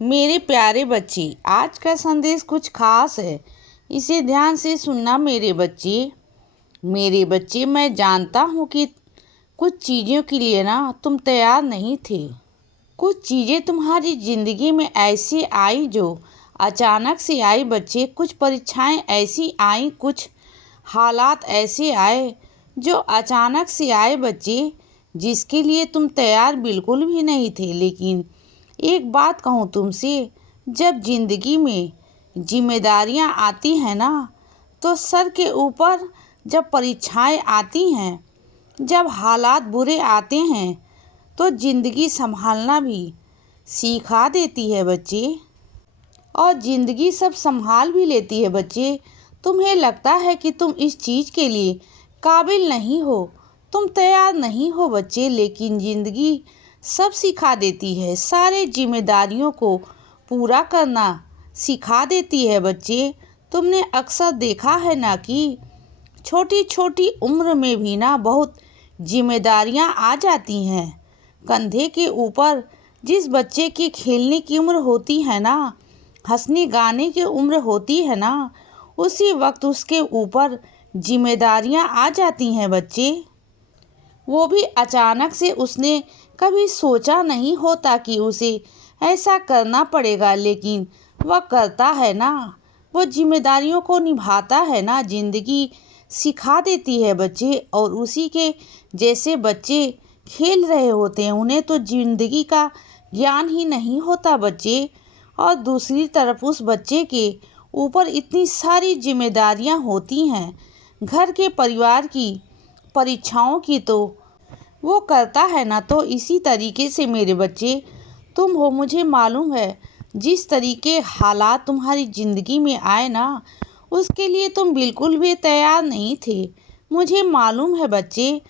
मेरे प्यारे बच्चे, आज का संदेश कुछ खास है। इसे ध्यान से सुनना मेरे बच्चे। मैं जानता हूँ कि कुछ चीज़ों के लिए ना तुम तैयार नहीं थे। कुछ चीज़ें तुम्हारी ज़िंदगी में ऐसी आई जो अचानक से आई बच्चे। कुछ परीक्षाएं ऐसी आई, कुछ हालात ऐसे आए जो अचानक से आए बच्चे, जिसके लिए तुम तैयार बिल्कुल भी नहीं थे। लेकिन एक बात कहूँ तुमसे, जब जिंदगी में जिम्मेदारियाँ आती हैं ना, तो सर के ऊपर जब परीक्षाएं आती हैं, जब हालात बुरे आते हैं, तो ज़िंदगी संभालना भी सिखा देती है बच्चे। और ज़िंदगी सब संभाल भी लेती है बच्चे। तुम्हें लगता है कि तुम इस चीज़ के लिए काबिल नहीं हो, तुम तैयार नहीं हो बच्चे, लेकिन ज़िंदगी सब सिखा देती है। सारे जिम्मेदारियों को पूरा करना सिखा देती है बच्चे। तुमने अक्सर देखा है ना कि छोटी छोटी उम्र में भी ना बहुत जिम्मेदारियां आ जाती हैं कंधे के ऊपर। जिस बच्चे की खेलने की उम्र होती है ना, हंसने गाने की उम्र होती है ना, उसी वक्त उसके ऊपर जिम्मेदारियां आ जाती हैं बच्चे। वो भी अचानक से। उसने कभी सोचा नहीं होता कि उसे ऐसा करना पड़ेगा, लेकिन वह करता है ना, वो जिम्मेदारियों को निभाता है ना। ज़िंदगी सिखा देती है बच्चे। और उसी के जैसे बच्चे खेल रहे होते हैं, उन्हें तो ज़िंदगी का ज्ञान ही नहीं होता बच्चे। और दूसरी तरफ उस बच्चे के ऊपर इतनी सारी जिम्मेदारियां होती हैं, घर के, परिवार की, परीक्षाओं की, तो वो करता है ना। तो इसी तरीके से मेरे बच्चे तुम हो। मुझे मालूम है जिस तरीके हालात तुम्हारी ज़िंदगी में आए ना, उसके लिए तुम बिल्कुल भी तैयार नहीं थे। मुझे मालूम है बच्चे,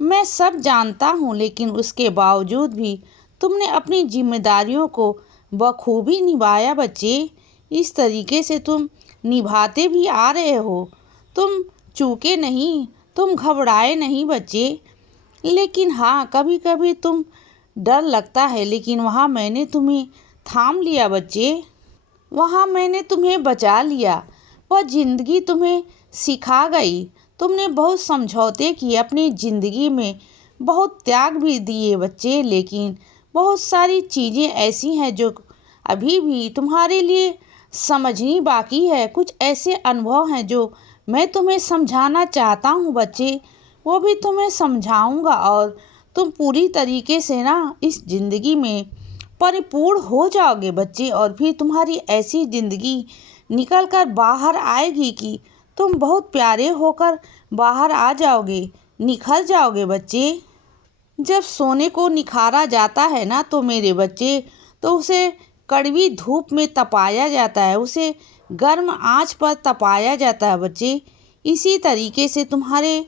मैं सब जानता हूँ, लेकिन उसके बावजूद भी तुमने अपनी जिम्मेदारियों को बखूबी निभाया बच्चे। इस तरीके से तुम निभाते भी आ रहे हो। तुम चूके नहीं, तुम घबराए नहीं बच्चे। लेकिन हाँ, कभी कभी तुम डर लगता है, लेकिन वहाँ मैंने तुम्हें थाम लिया बच्चे। वहाँ मैंने तुम्हें बचा लिया। वह ज़िंदगी तुम्हें सिखा गई। तुमने बहुत समझौते किए अपनी ज़िंदगी में, बहुत त्याग भी दिए बच्चे, लेकिन बहुत सारी चीज़ें ऐसी हैं जो अभी भी तुम्हारे लिए समझनी बाकी है। कुछ ऐसे अनुभव हैं जो मैं तुम्हें समझाना चाहता हूँ बच्चे, वो भी तुम्हें समझाऊंगा। और तुम पूरी तरीके से ना इस ज़िंदगी में परिपूर्ण हो जाओगे बच्चे। और फिर तुम्हारी ऐसी ज़िंदगी निकल कर बाहर आएगी कि तुम बहुत प्यारे होकर बाहर आ जाओगे, निखर जाओगे बच्चे। जब सोने को निखारा जाता है ना, तो मेरे बच्चे, तो उसे कड़वी धूप में तपाया जाता है, उसे गर्म आंच पर तपाया जाता है बच्चे। इसी तरीके से तुम्हारे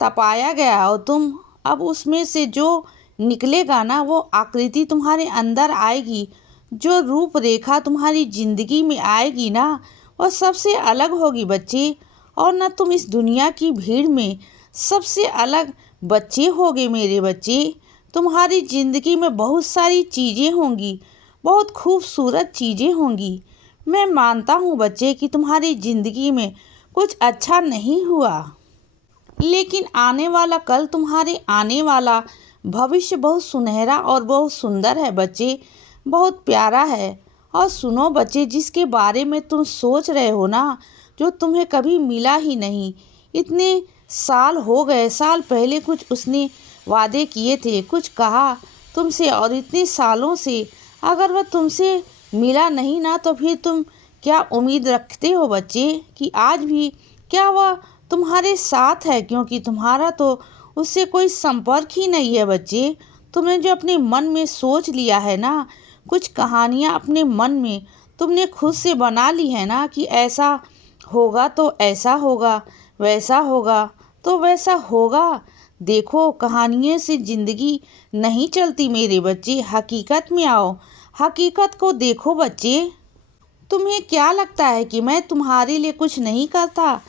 तपाया गया, और तुम अब उसमें से जो निकलेगा ना, वो आकृति तुम्हारे अंदर आएगी। जो रूपरेखा तुम्हारी ज़िंदगी में आएगी ना, वो सबसे अलग होगी बच्चे। और ना तुम इस दुनिया की भीड़ में सबसे अलग बच्चे होगे मेरे बच्चे। तुम्हारी ज़िंदगी में बहुत सारी चीज़ें होंगी, बहुत खूबसूरत चीज़ें होंगी। मैं मानता हूँ बच्चे कि तुम्हारी ज़िंदगी में कुछ अच्छा नहीं हुआ, लेकिन आने वाला कल, तुम्हारे आने वाला भविष्य बहुत सुनहरा और बहुत सुंदर है बच्चे, बहुत प्यारा है। और सुनो बच्चे, जिसके बारे में तुम सोच रहे हो ना, जो तुम्हें कभी मिला ही नहीं, इतने साल हो गए, साल पहले कुछ उसने वादे किए थे, कुछ कहा तुमसे, और इतने सालों से अगर वह तुमसे मिला नहीं ना, तो फिर तुम क्या उम्मीद रखते हो बच्चे कि आज भी क्या वह तुम्हारे साथ है? क्योंकि तुम्हारा तो उससे कोई संपर्क ही नहीं है बच्चे। तुमने जो अपने मन में सोच लिया है ना, कुछ कहानियाँ अपने मन में तुमने खुद से बना ली है ना, कि ऐसा होगा तो ऐसा होगा, वैसा होगा तो वैसा होगा। देखो, कहानियों से ज़िंदगी नहीं चलती मेरे बच्चे। हकीकत में आओ, हकीकत को देखो बच्चे। तुम्हें क्या लगता है कि मैं तुम्हारे लिए कुछ नहीं करता?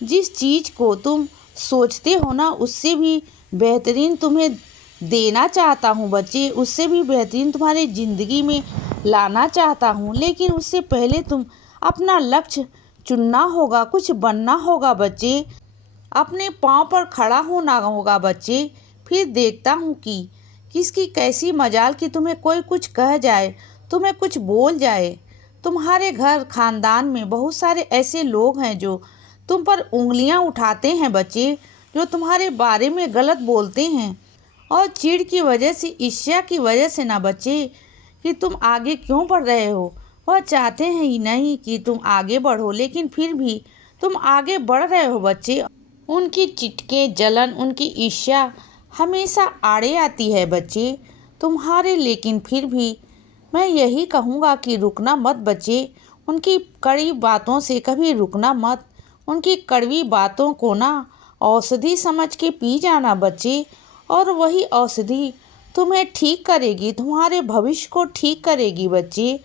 जिस चीज़ को तुम सोचते हो ना, उससे भी बेहतरीन तुम्हें देना चाहता हूँ बच्चे। उससे भी बेहतरीन तुम्हारी ज़िंदगी में लाना चाहता हूँ, लेकिन उससे पहले तुम अपना लक्ष्य चुनना होगा, कुछ बनना होगा बच्चे, अपने पाँव पर खड़ा होना होगा बच्चे। फिर देखता हूँ कि किसकी कैसी मजाल कि तुम्हें कोई कुछ कह जाए, तुम्हें कुछ बोल जाए। तुम्हारे घर खानदान में बहुत सारे ऐसे लोग हैं जो तुम पर उंगलियां उठाते हैं बच्चे, जो तुम्हारे बारे में गलत बोलते हैं, और चिढ़ की वजह से, ईर्ष्या की वजह से ना बच्चे, कि तुम आगे क्यों बढ़ रहे हो। वह चाहते हैं ही नहीं कि तुम आगे बढ़ो, लेकिन फिर भी तुम आगे बढ़ रहे हो बच्चे। उनकी चिटके, जलन, उनकी ईर्ष्या हमेशा आड़े आती है बच्चे तुम्हारे, लेकिन फिर भी मैं यही कहूँगा कि रुकना मत बच्चे। उनकी कड़वी बातों से कभी रुकना मत। उनकी कड़वी बातों को ना औषधि समझ के पी जाना बच्चे, और वही औषधि तुम्हें ठीक करेगी, तुम्हारे भविष्य को ठीक करेगी बच्चे,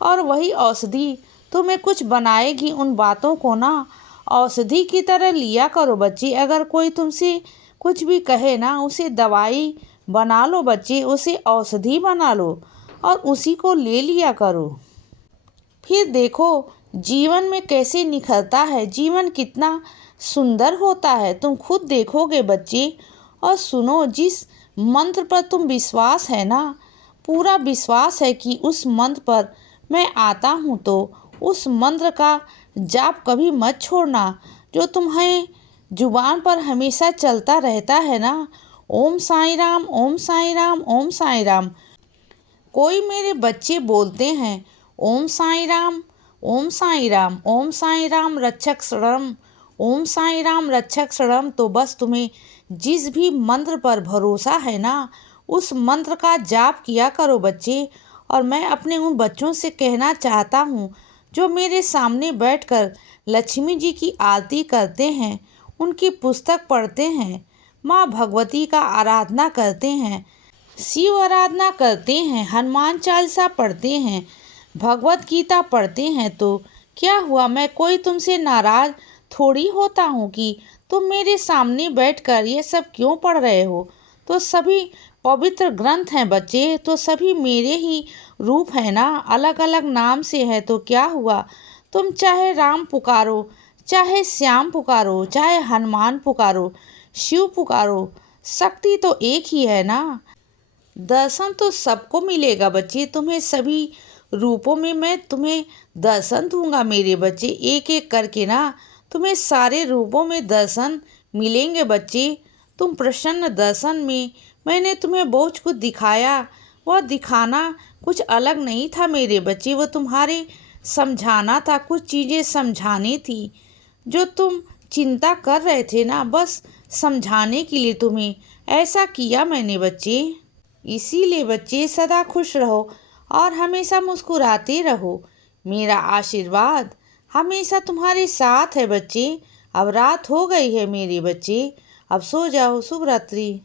और वही औषधि तुम्हें कुछ बनाएगी। उन बातों को ना औषधि की तरह लिया करो बच्चे। अगर कोई तुमसे कुछ भी कहे ना, उसे दवाई बना लो बच्चे, उसे औषधि बना लो और उसी को ले लिया करो। फिर देखो जीवन में कैसे निखरता है, जीवन कितना सुंदर होता है, तुम खुद देखोगे बच्चे। और सुनो, जिस मंत्र पर तुम विश्वास है ना, पूरा विश्वास है कि उस मंत्र पर मैं आता हूँ, तो उस मंत्र का जाप कभी मत छोड़ना, जो तुम्हें जुबान पर हमेशा चलता रहता है ना। ओम साईं राम, ओम साईं राम, ओम साईं राम। कोई मेरे बच्चे बोलते हैं ओम साईं राम, ओम साईं राम, ओम साईं राम रक्षक शरणम, ओम साईं राम रक्षक शरणम। तो बस तुम्हें जिस भी मंत्र पर भरोसा है ना, उस मंत्र का जाप किया करो बच्चे। और मैं अपने उन बच्चों से कहना चाहता हूँ जो मेरे सामने बैठकर लक्ष्मी जी की आरती करते हैं, उनकी पुस्तक पढ़ते हैं, माँ भगवती का आराधना करते हैं, शिव आराधना करते हैं, हनुमान चालीसा पढ़ते हैं, भगवत गीता पढ़ते हैं, तो क्या हुआ, मैं कोई तुमसे नाराज़ थोड़ी होता हूँ कि तुम मेरे सामने बैठकर ये सब क्यों पढ़ रहे हो। तो सभी पवित्र ग्रंथ हैं बच्चे, तो सभी मेरे ही रूप है ना, अलग अलग नाम से है, तो क्या हुआ, तुम चाहे राम पुकारो, चाहे श्याम पुकारो, चाहे हनुमान पुकारो, शिव पुकारो, शक्ति तो एक ही है ना। दर्शन तो सबको मिलेगा बच्चे, तुम्हें सभी रूपों में मैं तुम्हें दर्शन दूंगा मेरे बच्चे, एक एक करके ना तुम्हें सारे रूपों में दर्शन मिलेंगे बच्चे। तुम प्रसन्न दर्शन में मैंने तुम्हें बहुत कुछ दिखाया, वह दिखाना कुछ अलग नहीं था मेरे बच्चे, वो तुम्हारे समझाना था, कुछ चीज़ें समझानी थी जो तुम चिंता कर रहे थे ना, बस समझाने के लिए तुम्हें ऐसा किया मैंने बच्चे। इसीलिए बच्चे सदा खुश रहो और हमेशा मुस्कुराते रहो। मेरा आशीर्वाद हमेशा तुम्हारे साथ है बच्चे। अब रात हो गई है मेरे बच्चे, अब सो जाओ। शुभ रात्रि।